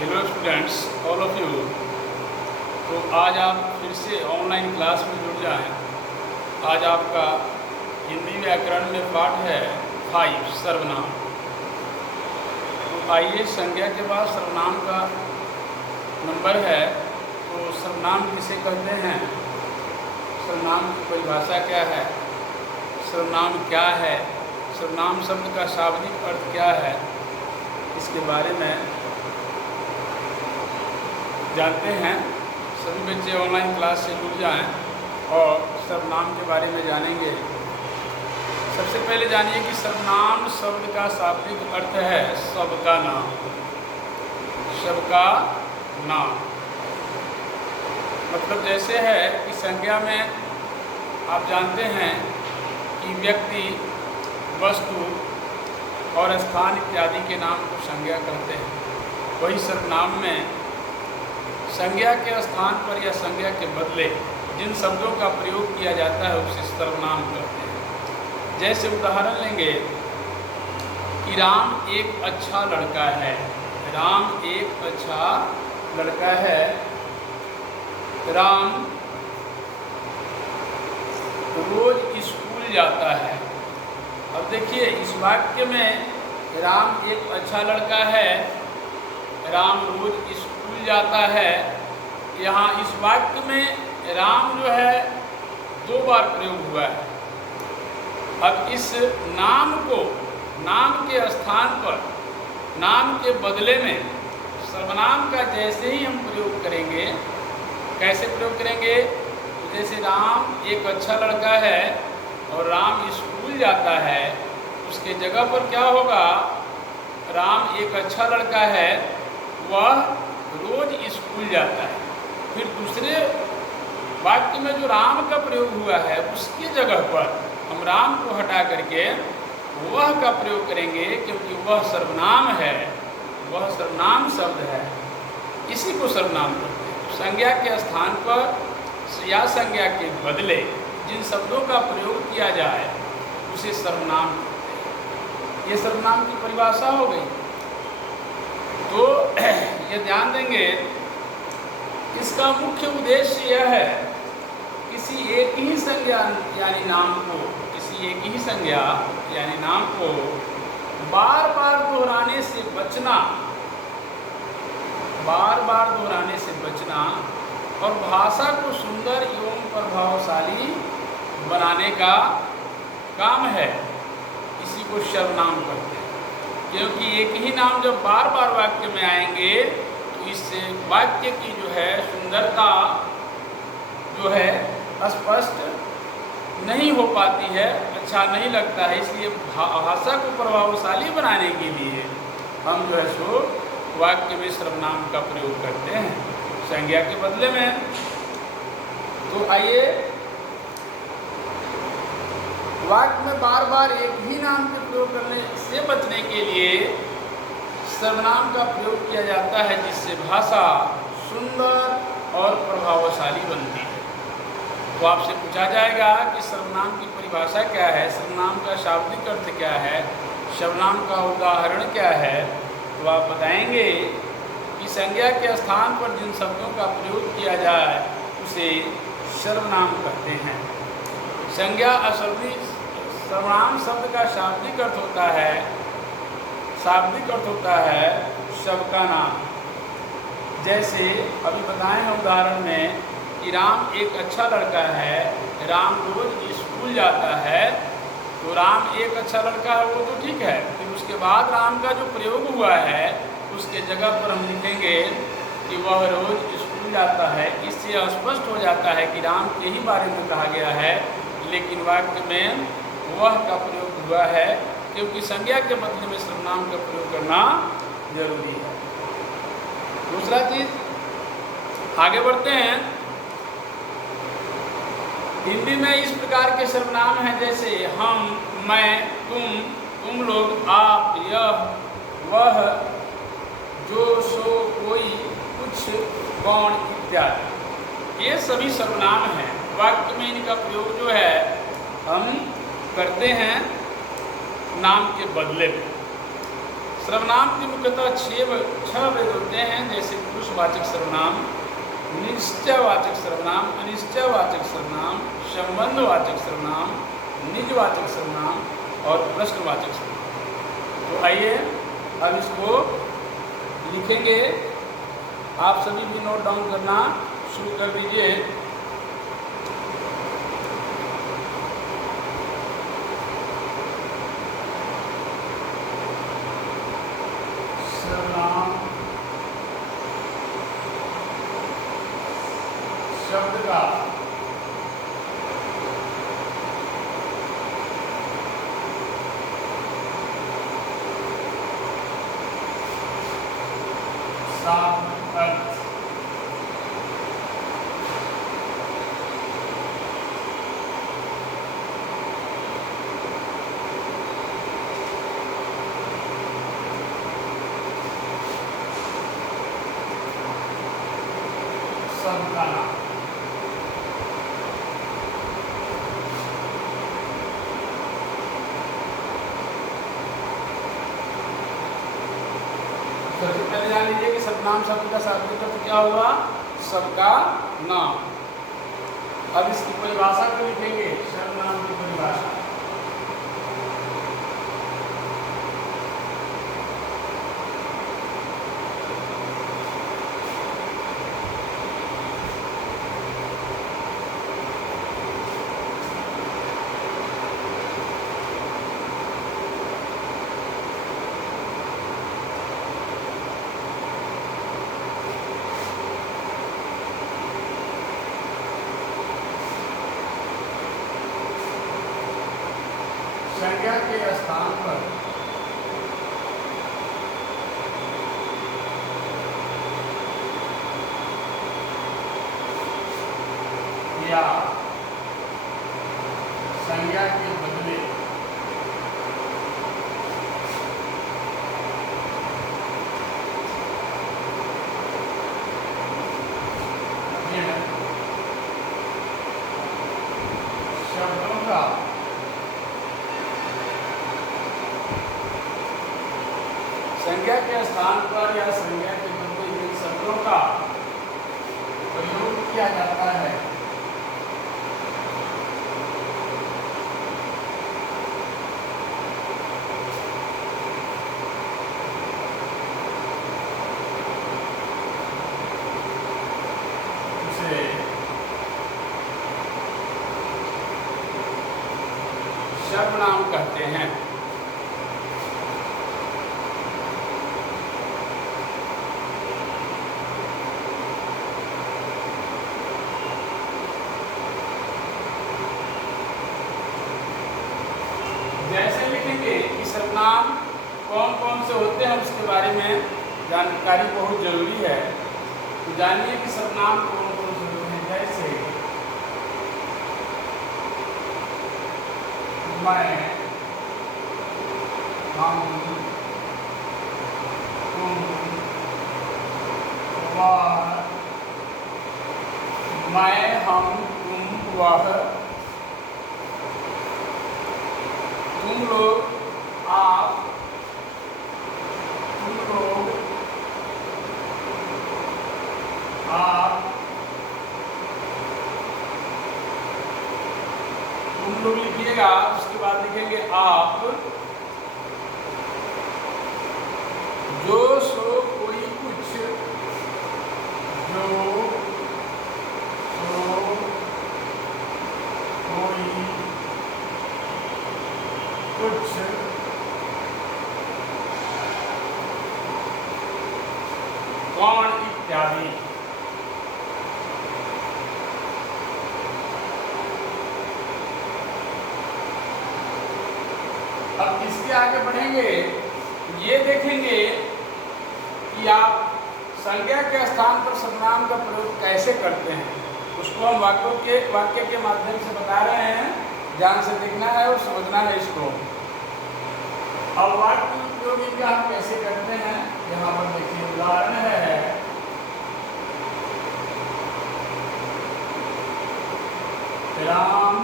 Hello students, all of you. तो आज आप फिर से ऑनलाइन क्लास में जुड़ जाएं। आज आपका हिंदी व्याकरण में पाठ है 5 सर्वनाम। तो आइए, संज्ञा के बाद सर्वनाम का नंबर है। तो सर्वनाम किसे कहते हैं, सर्वनाम की परिभाषा क्या है, सर्वनाम क्या है, सर्वनाम शब्द का शाब्दिक अर्थ क्या है, इसके बारे में जानते हैं। सभी बच्चे ऑनलाइन क्लास से जुड़ जाएं और सर्वनाम के बारे में जानेंगे। सबसे पहले जानिए कि सर्वनाम शब्द का शाब्दिक अर्थ है सबका नाम। सबका नाम मतलब जैसे है कि संज्ञा में आप जानते हैं कि व्यक्ति, वस्तु और स्थान इत्यादि के नाम को संज्ञा कहते हैं। वही सर्वनाम में संज्ञा के स्थान पर या संज्ञा के बदले जिन शब्दों का प्रयोग किया जाता है उसे सर्वनाम कहते हैं। जैसे उदाहरण लेंगे कि राम एक अच्छा लड़का है। राम एक अच्छा लड़का है। राम रोज स्कूल जाता है। अब देखिए, इस वाक्य में राम एक अच्छा लड़का है, राम रोज स्कूल जाता है। यहाँ इस वाक्य में राम जो है 2 बार प्रयोग हुआ है। अब इस नाम को नाम के स्थान पर, नाम के बदले में सर्वनाम का जैसे ही हम प्रयोग करेंगे, कैसे प्रयोग करेंगे, तो जैसे राम एक अच्छा लड़का है और राम स्कूल जाता है, उसके जगह पर क्या होगा, राम एक अच्छा लड़का है, वह रोज स्कूल जाता है। फिर दूसरे वाक्य में जो राम का प्रयोग हुआ है उसकी जगह पर हम राम को हटा करके वह का प्रयोग करेंगे, क्योंकि वह सर्वनाम है, वह सर्वनाम शब्द है, इसी को सर्वनाम कहते हैं। संज्ञा के स्थान पर या संज्ञा के बदले जिन शब्दों का प्रयोग किया जाए उसे सर्वनाम कहते हैं। ये सर्वनाम की परिभाषा हो गई। तो ये ध्यान देंगे, इसका मुख्य उद्देश्य यह है किसी एक ही संज्ञा यानी नाम को, किसी एक ही संज्ञा यानी नाम को बार बार दोहराने से बचना, बार बार दोहराने से बचना और भाषा को सुंदर एवं प्रभावशाली बनाने का काम है। इसी को सर्वनाम कहते हैं। क्योंकि एक ही नाम जब बार बार वाक्य में आएंगे तो इससे वाक्य की जो है सुंदरता जो है स्पष्ट नहीं हो पाती है, अच्छा नहीं लगता है। इसलिए भाषा को प्रभावशाली बनाने के लिए हम जो है सो वाक्य में सर्वनाम का प्रयोग करते हैं संज्ञा के बदले में। तो आइए, वाक्य में बार बार एक ही नाम के प्रयोग करने से बचने के लिए सर्वनाम का प्रयोग किया जाता है, जिससे भाषा सुंदर और प्रभावशाली बनती है। तो आपसे पूछा जाएगा कि सर्वनाम की परिभाषा क्या है, सर्वनाम का शाब्दिक अर्थ क्या है, सर्वनाम का उदाहरण क्या है। तो आप बताएंगे कि संज्ञा के स्थान पर जिन शब्दों का प्रयोग किया जाए उसे सर्वनाम कहते हैं। संज्ञा अशब्दी सर्वनाम शब्द का शाब्दिक अर्थ होता है, शाब्दिक अर्थ होता है सबका नाम। जैसे अभी बताए हैं उदाहरण में कि राम एक अच्छा लड़का है, राम रोज स्कूल जाता है। तो राम एक अच्छा लड़का है वो तो ठीक है, फिर उसके बाद राम का जो प्रयोग हुआ है उसके जगह पर हम लिखेंगे कि वह रोज स्कूल जाता है। इससे स्पष्ट हो जाता है कि राम के ही बारे में कहा गया है, लेकिन वाक्य में वह का प्रयोग हुआ है, क्योंकि संज्ञा के बदले में सर्वनाम का प्रयोग करना जरूरी है। दूसरा चीज, आगे बढ़ते हैं। हिंदी में इस प्रकार के सर्वनाम हैं जैसे हम, मैं, तुम लोग, आप, यह, वह, जो, सो, कोई, कुछ, कौन इत्यादि। ये सभी सर्वनाम हैं। वाक्य में इनका प्रयोग जो है हम करते हैं नाम के बदले में। सर्वनाम के मुख्यतः छह भेद होते हैं, जैसे पुरुषवाचक सर्वनाम, निश्चयवाचक सर्वनाम, अनिश्चयवाचक सर्वनाम, संबंधवाचक सर्वनाम, निजवाचक सर्वनाम और प्रश्नवाचक सर्वनाम। तो आइए अब इसको लिखेंगे। आप सभी भी नोट डाउन करना शुरू कर दीजिए। सर्वनाम शब्द का शाब्दिक अर्थ शब्द का नाम। सबसे पहले जान लीजिए कि सर्वनाम शब्द का शाब्दिक अर्थ क्या हुआ? सबका नाम। अब इसकी परिभाषा को लिखेंगे, सर्वनाम की परिभाषा। संज्ञा के स्थान पर या संज्ञा के बदले शब्दों का संज्ञा के स्थान पर या संज्ञा के बदले जिन शब्दों का प्रयोग किया जाता है उसे सर्वनाम कहते हैं। जैसे लिखेंगे कि सर्वनाम कौन कौन से होते हैं उसके बारे में जानकारी बहुत जरूरी है। तो जानिए कि सर्वनाम कौन कौन से होते हैं। जैसे मैं, हम, तुम, वह, मैं, हम, तुम, वह, तुम लोग, आप, तुम लोग, आप, तुम लोग लिखिएगा, उसके बाद लिखेंगे आप, जो सो कोई कुछ, जो सो कोई कुछ, कौन इत्यादि। अब इसके आगे बढ़ेंगे, ये देखेंगे कि आप संज्ञा के स्थान पर सर्वनाम का प्रयोग कैसे करते हैं। उसको हम वाक्य के माध्यम से बता रहे हैं। ध्यान से देखना है और समझना है इसको। अब वाक्य उपयोगी का हम कैसे करते हैं, यहाँ पर देखिए उदाहरण है। राम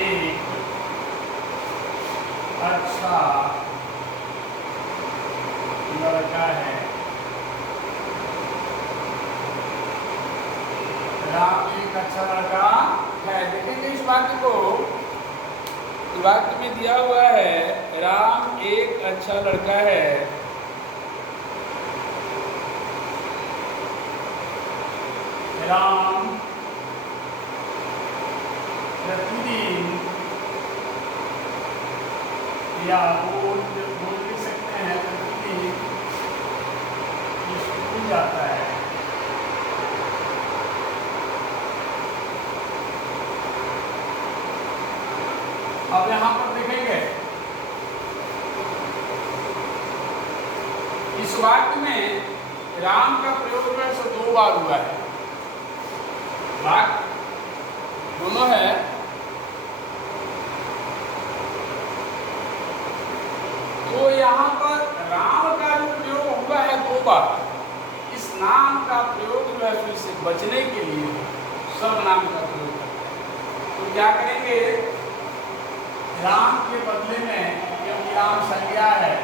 एक अच्छा लड़का है। राम एक अच्छा लड़का है। देखेंगे इस वाक्य को, वाक्य में दिया हुआ है राम एक अच्छा लड़का है। राम प्रतिदिन या बोल भी सकते हैं, प्रतिदिन स्कूल जाता है। अब यहाँ पर देखेंगे इस वाक्य में राम का प्रयोग में से 2 बार हुआ है। वाक्य दोनों है, तो यहाँ पर राम का जो प्रयोग हुआ है 2 बार, इस नाम का प्रयोग जो है इससे बचने के लिए सर्वनाम का प्रयोग करते हैं। तो क्या करेंगे, राम के बदले में, क्योंकि राम संज्ञा है,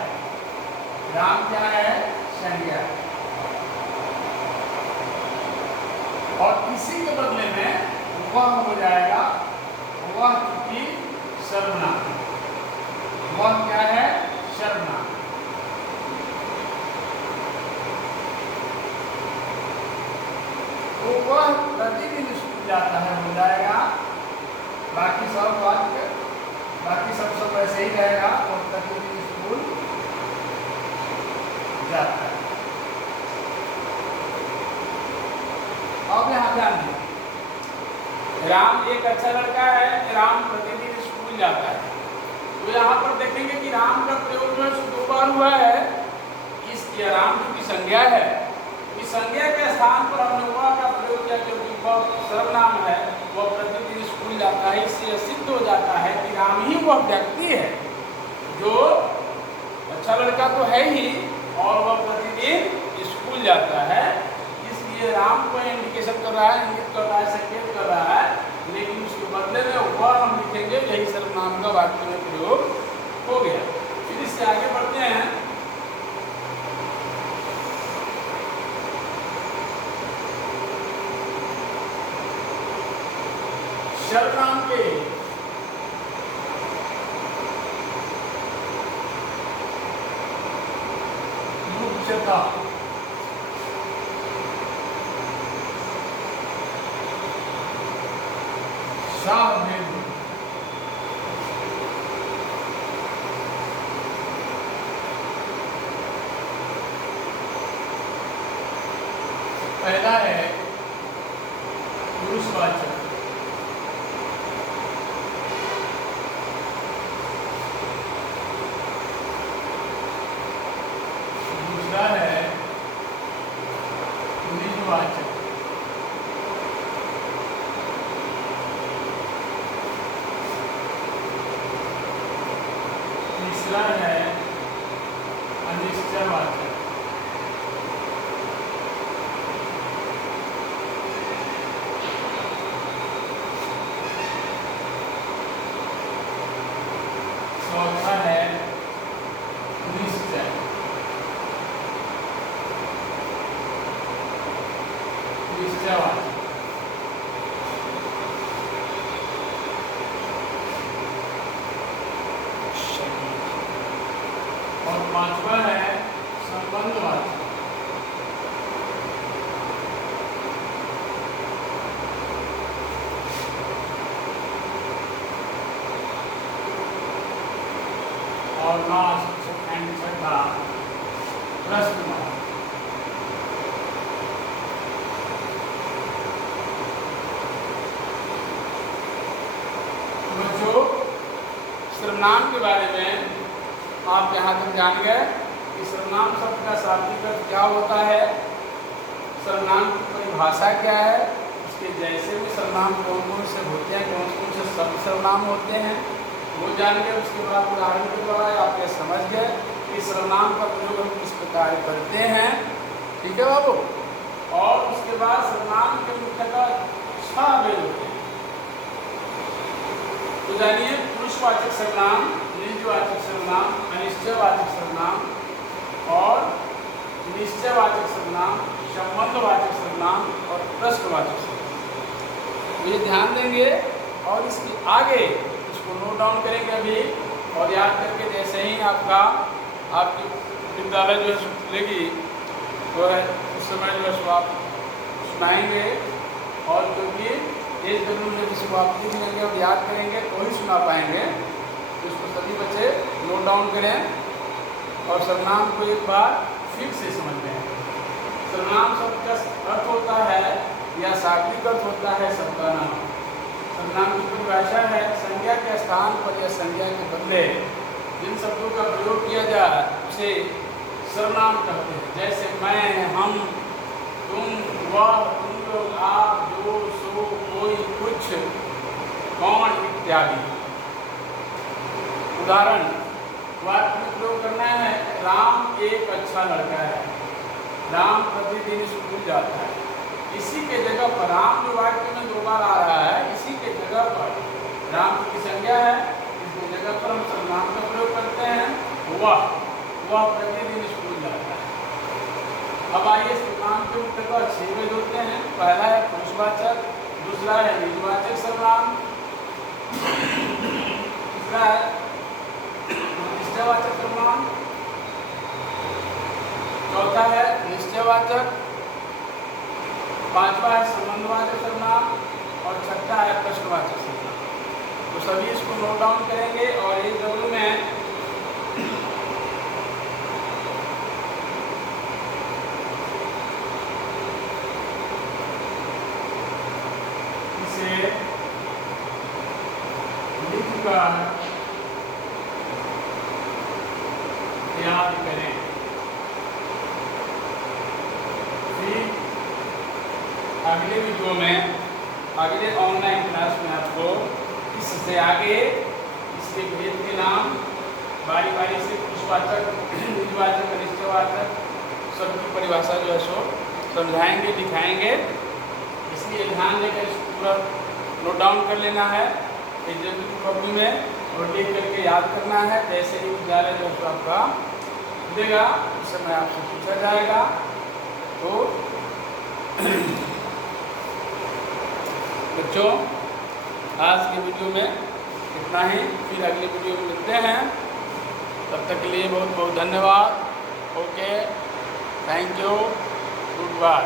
राम क्या है, संज्ञा, और किसी के बदले में वह हो जाएगा, वह चूंकि सर्वनाम, वह क्या है, सर्वनाम। तो वह प्रतिदिन स्कूल जाता है हो जाएगा। बाकी सब वाक्य, बाकी सब वैसे ही रहेगा, और प्रतिदिन स्कूल जाता है। अब यहाँ ध्यान दीजिए, राम एक अच्छा लड़का है, राम प्रतिदिन स्कूल जाता है। तो यहाँ पर देखेंगे कि राम का प्रयोग जो 2 बार हुआ है। इस राम की संज्ञा है, इस संज्ञा के स्थान पर हमने वह का प्रयोग किया, क्योंकि वह सर्वनाम है, वह प्रतिदिन स्कूल जाता है। इससे सिद्ध हो जाता है कि राम ही वह व्यक्ति है जो अच्छा लड़का तो है ही, और वह प्रतिदिन स्कूल जाता है। इसलिए राम को इंडिकेशन कर रहा है, इंगित कर रहा है, संकेत कर रहा है, लेकिन उसके बदले में वह हम लिखेंगे, यही सर्वनाम का वाक्य में प्रयोग हो गया। फिर इससे आगे बढ़ते हैं। सर्वनाम के मुख्यता शाहमेद, पहला है पुरुषवाचक, दूसरा है निजवाचक, तीसरा है अनिश्चयवाचक, चौथा है निश्चय, निश्चयवाचक, और पांचवा है संबंधवाचक। और लास्ट एंड छठा प्रश्नवाचक। बच्चों, सर्वनाम के बारे में आप यहाँ तक जान गए कि सर्वनाम शब्द का शाब्दिक अर्थ क्या होता है, सर्वनाम की परिभाषा क्या है, इसके जैसे भी सर्वनाम कौन कौन से होते हैं, कौन कौन से शब्द सर्वनाम होते हैं, वो जान गए। उसके बाद उदाहरण के द्वारा आप ये समझ गए कि सर्वनाम का प्रयोग हम किस प्रकार करते हैं। ठीक है बाबू। और उसके बाद सर्वनाम के मुख्यतः 6 भेद होते हैं। तो जानिए, पुरुषवाचक सर्वनाम, निजवाचक सर्वनाम, अनिश्चयवाचक सर्वनाम और निश्चयवाचक सर्वनाम, संबंधवाचक सर्वनाम और प्रश्नवाचक सर्वनाम। ये ध्यान देंगे और इसके आगे इसको नोट डाउन करेंगे अभी और याद करके जैसे ही आपकी विद्यालय जो है खुलेगी तो है उस समय जो है आप सुनाएंगे और क्योंकि एक जरूर में जिसको आप लिख लेंगे और याद करेंगे तो ही सुना पाएंगे। तो इसको सभी बच्चे नोट डाउन करें और सर्वनाम को एक बार फिर से समझ लें। सर्वनाम शब्द का अर्थ होता है या शाब्दिक अर्थ होता है सबका नाम। सर्वनाम की परिभाषा है संज्ञा के स्थान पर या संज्ञा के बदले जिन शब्दों का प्रयोग किया जाए उसे सर्वनाम कहते हैं। जैसे मैं, हम, तुम, वह, तुम लोग, आप, जो, सो, कोई, कुछ, कौन इत्यादि। उदाहरण वाक्य में प्रयोग करना है, राम एक अच्छा लड़का है। राम प्रतिदिन स्कूल जाता है। इसी के जगह पर राम जो वाक्य में 2 बार आ रहा है, इसी के जगह पर राम की संज्ञा है, इसकी जगह पर हम सर्वनाम का प्रयोग करते हैं। वह प्रतिदिन स्कूल जाता है। अब आइए सर्वनाम के मुख्यतः 6 भेद होते हैं। पहला है पुरुषवाचक, दूसरा है निजवाचक सर्वनाम, तीसरा है निश्चयवाचक सर्वनाम, चौथा है निश्चयवाचक, पांचवा है संबंधवाचक सर्वनाम और छठा है प्रश्नवाचक सर्वनाम। तो सभी इसको नोट डाउन करेंगे और एक जरूर में इसे लिखकर याद करें। फिर अगले वीडियो में, अगले ऑनलाइन क्लास में आपको इससे आगे इसके भेद के नाम बारी बारी से पुरुषवाचक, निजवाचक, निश्चयवाचक सबकी परिभाषा जो है सो समझाएंगे, दिखाएंगे। इसलिए ध्यान देकर इसको पूरा नोट डाउन कर लेना है एक जरूरी कॉपी में और लिख करके याद करना है। जैसे ही विद्यालय जो है आपका खुलेगा उस समय आपसे पूछा जाएगा। तो बच्चों आज की वीडियो में इतना ही, फिर अगली वीडियो में मिलते हैं। तब तक के लिए बहुत बहुत धन्यवाद। Okay, thank you, good bye.